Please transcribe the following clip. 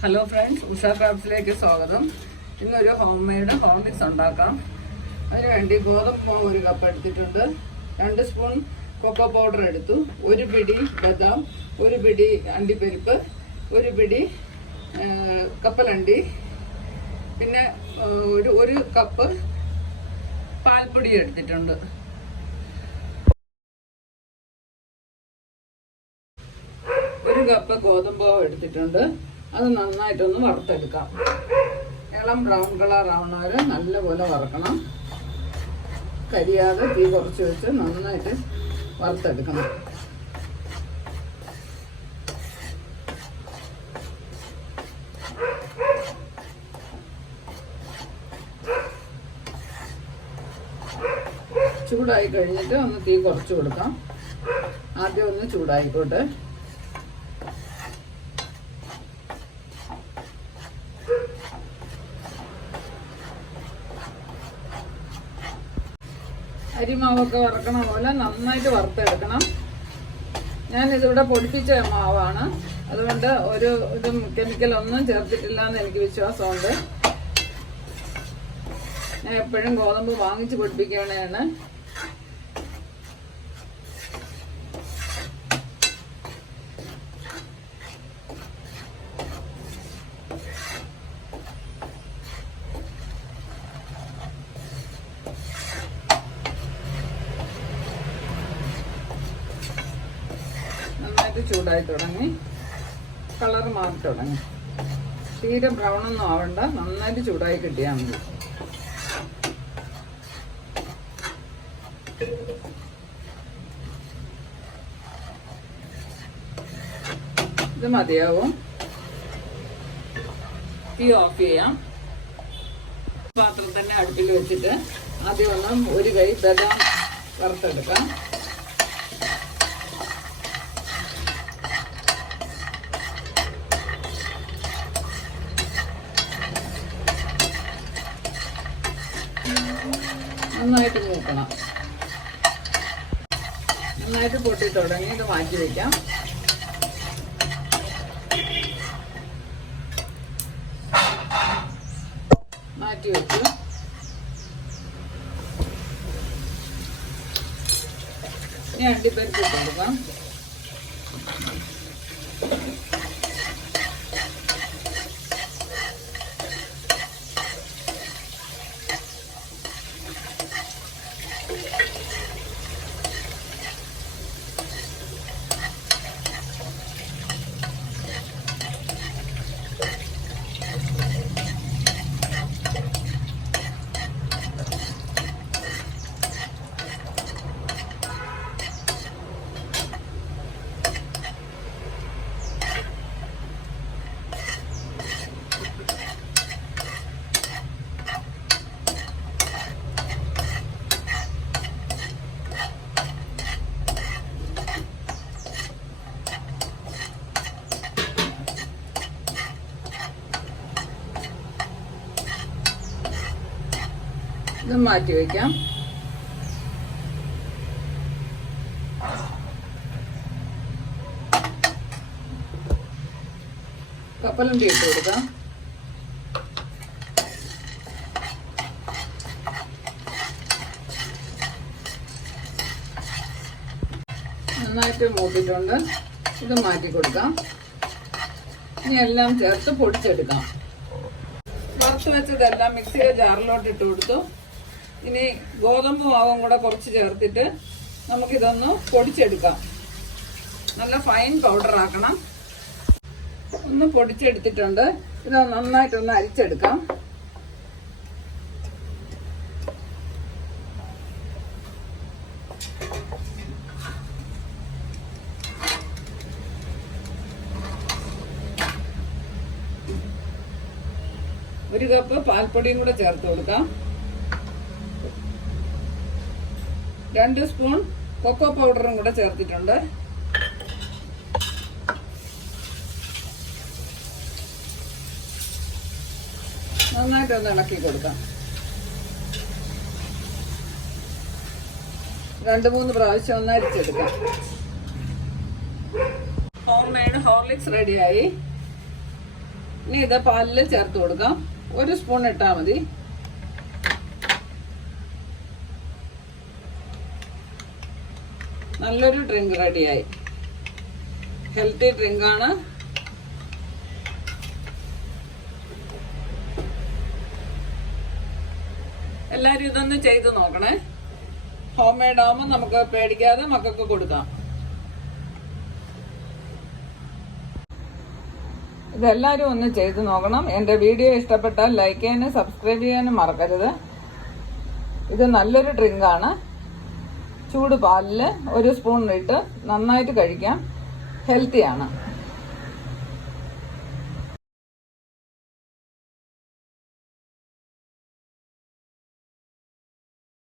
Hello friends, Usha ക്രാഫ്റ്റ്സിലേക്ക് സ്വാഗതം. ഇന്നൊരു home made Horlicks ഉണ്ടാക്കാം. അതിനുവേണ്ടി ഗോതമ്പ് മാവ് 1 കപ്പ് എടുത്തിട്ടുണ്ട്. 2 സ്പൂൺ കൊക്കോ പൗഡർ എടുത്തു. 1 പിടി ബദാം, 1 പിടി അണ്ടിപ്പരിപ്പ്, 1 പിടി കപ്പലണ്ടി, പിന്നെ ഒരു കപ്പ് പാൽപ്പൊടി എടുത്തിട്ടുണ്ട്. ഒരു കപ്പ് ഗോതമ്പ് മാവ് എടുത്തിട്ടുണ്ട്. അത് നന്നായിട്ടൊന്ന് വറുത്തെടുക്കാം. ഇളം ബ്രൗൺ കളർ ആവുന്ന വരെ നല്ലപോലെ വറക്കണം. കരിയാതെ തീ കുറച്ച് വെച്ച് നന്നായിട്ട് വറുത്തെടുക്കണം. ചൂടായി കഴിഞ്ഞിട്ട് ഒന്ന് തീ കുറച്ച് കൊടുക്കാം. ആദ്യം ഒന്ന് ചൂടായിക്കോട്ടെ. അരിമാവൊക്കെ വറക്കണ പോലെ നന്നായിട്ട് വറുത്തെടുക്കണം. ഞാനിതിവിടെ പൊടിപ്പിച്ച മാവാണ്, അതുകൊണ്ട് ഇതും കെമിക്കലൊന്നും ചേർത്തിട്ടില്ല എന്ന് എനിക്ക് വിശ്വാസമുണ്ട്. ഞാൻ എപ്പോഴും ഗോതമ്പ് വാങ്ങിച്ച് പൊടിപ്പിക്കണതാണ്. ചൂടായി തുടങ്ങി, കളർ മാറി തുടങ്ങി. തീരെ ബ്രൗൺ ഒന്നും ആവണ്ട, നന്നായിട്ട് ചൂടായി കിട്ടിയാൽ മതി. ഇത് മതിയാവും. തീ ഓഫ് ചെയ്യാം. പാത്രം തന്നെ അടുപ്പിൽ വെച്ചിട്ട് ആദ്യം ഒന്ന് 1 കൈ ബദാം വറുത്തെടുക്കാം. നന്നായിട്ട് മൂക്കണം. നന്നായിട്ട് പൊട്ടി തുടങ്ങി. ഇത് മാറ്റി വയ്ക്കാം. മാറ്റി വെച്ചു. ഇനി അണ്ടിപ്പരിപ്പ് ഇട്ട് കൊടുക്കാം. ഇത് മാറ്റി വയ്ക്കാം. കപ്പലണ്ടി ഇട്ട് കൊടുക്കാം. നന്നായിട്ട് മൂട്ടിട്ടുണ്ട്. ഇത് മാറ്റി കൊടുക്കാം. ഇനി എല്ലാം ചേർത്ത് പൊടിച്ചെടുക്കാം. വറുത്ത് വെച്ചതെല്ലാം മിക്സിയുടെ ജാറിലോട്ട് ഇട്ട് കൊടുത്തു. ഇനി ഗോതമ്പ് മാവും കൂടെ കുറച്ച് ചേർത്തിട്ട് നമുക്കിതൊന്ന് പൊടിച്ചെടുക്കാം. നല്ല ഫൈൻ പൗഡർ ആക്കണം. ഒന്ന് പൊടിച്ചെടുത്തിട്ടുണ്ട്. ഇത് നന്നായിട്ടൊന്ന് അരിച്ചെടുക്കാം. ഒരു കപ്പ് പാൽപ്പൊടിയും കൂടെ ചേർത്ത് കൊടുക്കാം. 2 സ്പൂൺ കൊക്കോ പൗഡറും കൂടെ ചേർത്തിട്ടുണ്ട്. നന്നായിട്ടൊന്ന് ഇളക്കി കൊടുക്കാം. 2-3 പ്രാവശ്യം ഒന്ന് അരിച്ചെടുക്കാം. ഹോം മെയ്ഡ് ഹോർലിക്സ് റെഡിയായി. ഇനി ഇത് പാലിൽ ചേർത്ത് കൊടുക്കാം. 1 സ്പൂൺ ഇട്ടാൽ മതി. നല്ലൊരു ഡ്രിങ്ക് റെഡിയായി. ഹെൽത്തി ഡ്രിങ്കാണ്. എല്ലാവരും ഇതൊന്ന് ചെയ്ത് നോക്കണേ. ഹോം മെയ്ഡ് ആവുമ്പോൾ നമുക്ക് പേടിക്കാതെ മക്കൾക്ക് കൊടുക്കാം. ഇതെല്ലാവരും ഒന്ന് ചെയ്ത് നോക്കണം. എൻ്റെ വീഡിയോ ഇഷ്ടപ്പെട്ടാൽ ലൈക്ക് ചെയ്യാനും സബ്സ്ക്രൈബ് ചെയ്യാനും മറക്കരുത്. ഇത് നല്ലൊരു ഡ്രിങ്കാണ്. ചൂട് പാലിൽ 1 സ്പൂൺ ഇട്ട് നന്നായിട്ട് കഴിക്കാം. ഹെൽത്തിയാണ്.